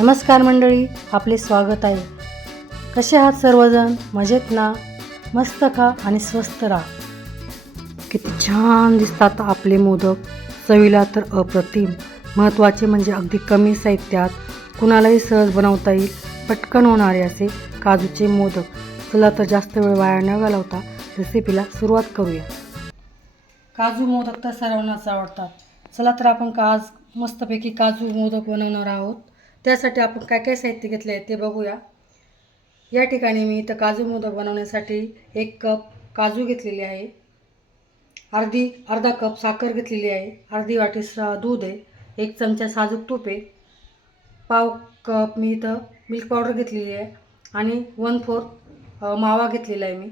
नमस्कार मंडळी, आपले स्वागत आहे. कसे आहात सर्वजण? मजेत ना? मस्त खा आणि स्वस्त राहा. किती छान दिसतात आपले मोदक, चवीला तर अप्रतिम. महत्त्वाचे म्हणजे अगदी कमी साहित्यात कुणालाही सहज बनवता येईल, पटकन होणारे असे काजूचे मोदक. चला तर जास्त वेळ वाया न घालवता रेसिपीला सुरुवात करूया. काजू मोदक तर सर्वांनाच आवडतात. चला तर आपण आज मस्तपैकी काजू मोदक बनवणार आहोत. त्यासाठी आपण काय काय साहित्य घेतले आहे ते बघूया. या ठिकाणी मी इथं काजू मोदक बनवण्यासाठी 1 कप काजू घेतलेले आहे, अर्धा कप साखर घेतलेली आहे, अर्धी वाटी दूध आहे, 1 चमचा साजूक तूप आहे, पाव कप मी इथं मिल्क पावडर घेतलेली आहे आणि 1/4 मावा घेतलेला आहे मी.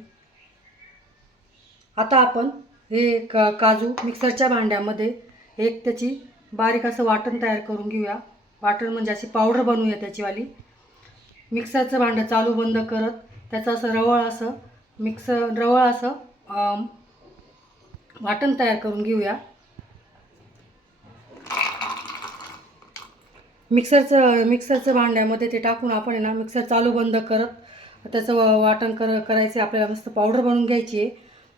आता आपण हे काजू मिक्सरच्या भांड्यामध्ये त्याची बारीक असं वाटण तयार करून घेऊया. वाटण म्हणजे अशी पावडर बनवूया त्याचीवाली. मिक्सरचं भांडं चालू बंद करत त्याचं असं रवळ असं वाटण तयार करून घेऊया. मिक्सरचं भांड्यामध्ये ते टाकून आपण आहे ना मिक्सर चालू बंद करत त्याचं वाटण करायचं. आपल्याला मस्त पावडर बनवून घ्यायची आहे.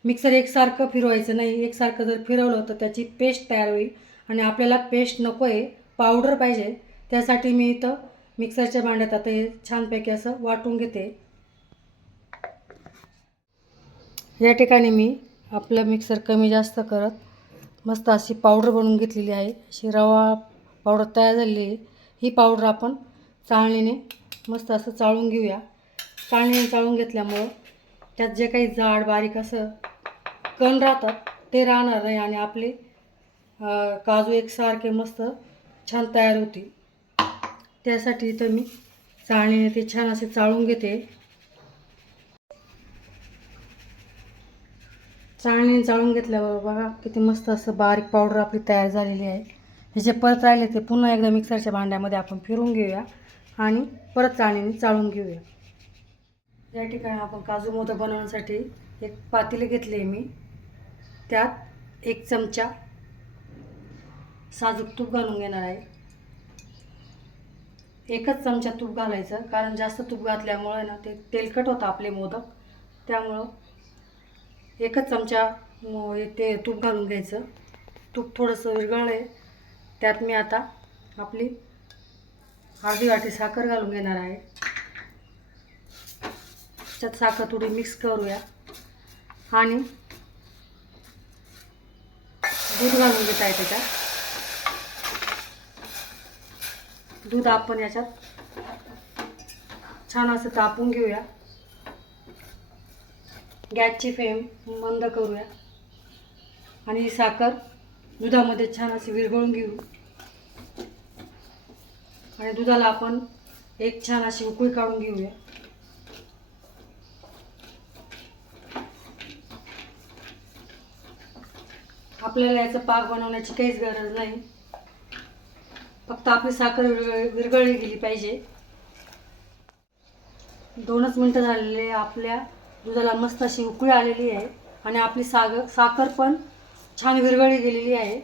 मिक्सर एकसारखं फिरवायचं नाही. एकसारखं जर फिरवलं तर त्याची पेस्ट तयार होईल आणि आपल्याला पेस्ट नको आहे, पावडर पाहिजे. त्यासाठी मी इथं मिक्सरच्या भांड्यात आता हे छानपैकी असं वाटून घेते. या ठिकाणी मी आपलं मिक्सर कमी जास्त करत मस्त अशी पावडर बनवून घेतलेली आहे. अशी रवा पावडर तयार झालेली आहे. ही पावडर आपण चाळणीने मस्त असं चाळून घेऊया. चाळणीने चाळून घेतल्यामुळं त्यात जे काही जाड बारीक असं कण राहतात ते राहणार नाही आणि आपले काजू एकसारखे मस्त छान तयार होतील. त्यासाठी इथं मी चाळणीने ते छान असे चाळून घेते. चाळणीने चाळून घेतल्यावर बघा किती मस्त असं बारीक पावडर आपली तयार झालेली आहे. हे जे परत राहिले ते पुन्हा एकदा मिक्सरच्या भांड्यामध्ये आपण फिरवून घेऊया आणि परत चाळणीने चाळून घेऊया. या ठिकाणी आपण काजू मोदक बनवण्यासाठी एक पातेले घेतले मी. त्यात 1 चमचा साजूक तूप घालून घेणार आहे. 1च चमचा तूप घालायचं, कारण जास्त तूप घातल्यामुळे ना ते तेलकट होतं आपले मोदक. त्यामुळं 1च चमचा ते तूप घालून घ्यायचं. तूप थोडंसं विरघळलं आहे. त्यात मी आता आपली अर्धी वाटी साखर घालून घेणार आहे. त्यात साखर थोडी मिक्स करूया आणि दूध घालून घेता आहे. त्याच्यात दूध आपण याच्यात छान असं तापवून घेऊया. गॅसची फ्लेम मंद करूया आणि ही साखर दुधामध्ये छान अशी विरघळून घेऊ आणि दुधाला आपण एक छान अशी उकळी काढून घेऊया. आपल्याला याचं पाक बनवण्याची काहीच गरज नाही, फक्त आपली साखर विरघळली गेली पाहिजे. 2च मिनटं झालेले आपल्या दुधाला मस्त अशी उकळी आलेली आहे आणि आपली साखर पण छान विरघळली गेलेली आहे.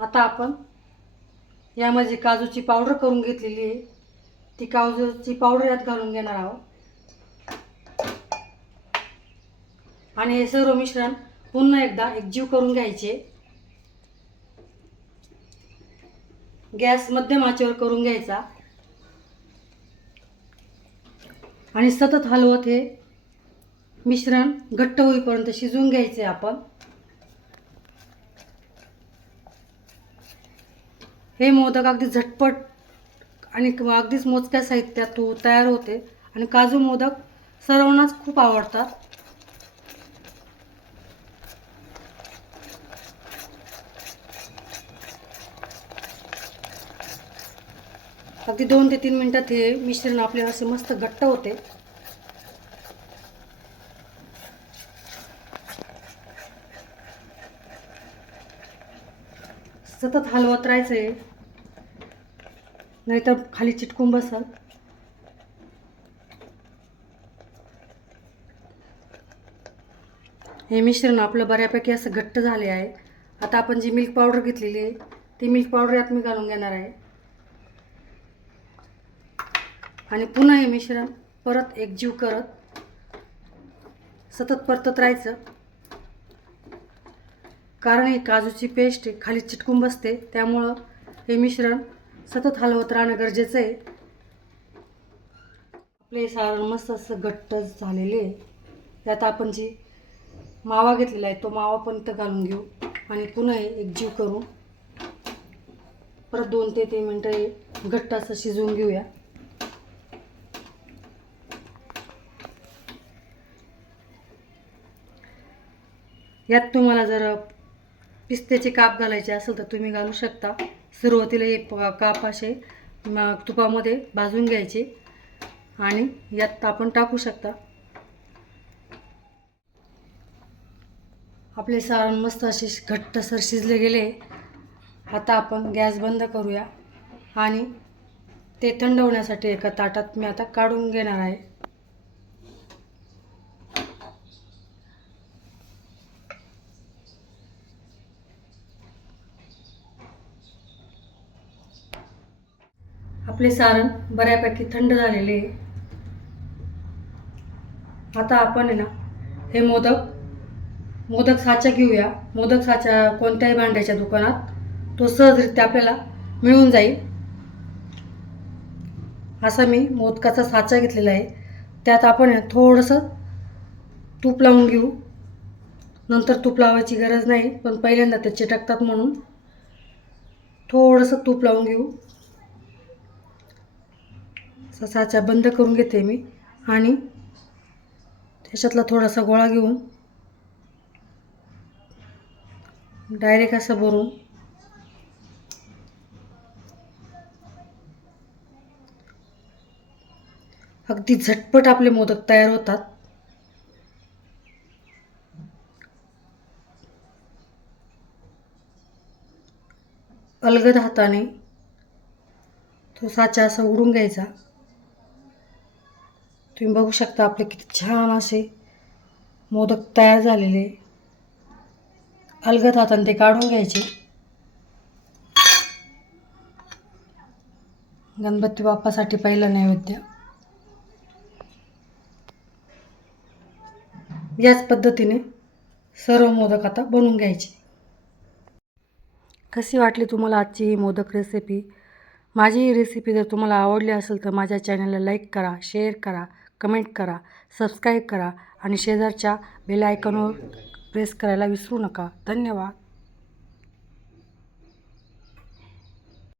आता आपण यामध्ये काजूची पावडर करून घेतलेली आहे ती काजूची पावडर यात घालून घेणार आहोत आणि हे सर्व मिश्रण पुन्हा एकदा एकजीव करून घ्यायचे. गॅस मध्यम आचेवर करून घ्यायचा आणि सतत हलवत हे मिश्रण घट्ट होईपर्यंत शिजवून घ्यायचे. आपण हे मोदक अगदी झटपट आणि अगदीच मोजक्या साहित्यात तयार होते आणि काजू मोदक सर्वांनाच खूप आवडतात. अगदी 2 ते 3 मिनिटात हे मिश्रण आपले असे मस्त घट्ट होते. सतत हलवत राहायचं आहे, नाहीतर खाली चिटकून बसल. हे मिश्रण आपलं बऱ्यापैकी असं घट्ट झाले आहे. आता आपण जी मिल्क पावडर घेतलेली आहे ती मिल्क पावडर यात मी घालून घेणार आहे आणि पुन्हा हे मिश्रण परत एकजीव करत सतत परतत राहायचं. कारण ही काजूची पेस्ट खाली चिटकून बसते, त्यामुळं हे मिश्रण सतत हलवत राहणं गरजेचं आहे. आपले सारण मस्त असं घट्ट झालेले आहे. त्यात आपण जी मावा घेतलेला आहे तो मावा पण इथं घालून घेऊ आणि पुन्हा हे एकजीव करून परत 2 ते 3 मिनटं हे घट्ट असं शिजवून घेऊया. यात तुम्हाला जर पिस्त्याचे काप घालायचे असेल तर तुम्ही घालू शकता. सुरुवातीला हे काप असे तुपामध्ये भाजून घ्यायचे आणि यात आपण टाकू शकता. आपले सारण मस्त असे घट्टसर शिजले गेले. आता आपण गॅस बंद करूया आणि ते थंड होण्यासाठी एका ताटात मी आता काढून घेणार आहे. आपले सारण बऱ्यापैकी थंड झालेले आहे. आता आपण आहे ना हे मोदक साचा घेऊया. मोदक साचा कोणत्याही भांड्याच्या दुकानात तो सहजरित्या आपल्याला मिळून जाईल. असा मी मोदकाचा साचा घेतलेला आहे. त्यात आपण थोडंसं तूप लावून घेऊ. नंतर तूप लावायची गरज नाही, पण पहिल्यांदा ते चिटकतात म्हणून थोडंसं तूप लावून घेऊ. साचा बंद करून घेते मी आणि त्याच्यातला थोडासा गोळा घेऊन डायरेक्ट असं भरून अगदी झटपट आपले मोदक तयार होतात. अलगद हाताने तो साचा असा उडून घ्यायचा. तुम्ही बघू शकता आपले किती छान असे मोदक तयार झालेले. अलगद हाताने ते काढून घ्यायचे. गणपती बाप्पासाठी पहिला नैवेद्य. याच पद्धतीने सर्व मोदक आता बनवून घ्यायचे. कशी वाटली तुम्हाला आजची ही मोदक रेसिपी? माझी ही रेसिपी जर तुम्हाला आवडली असेल तर माझ्या चॅनलला लाईक करा, शेअर करा, कमेंट करा, सबस्क्राईब करा आणि शेजारच्या बेल आयकॉनवर प्रेस करायला विसरू नका. धन्यवाद.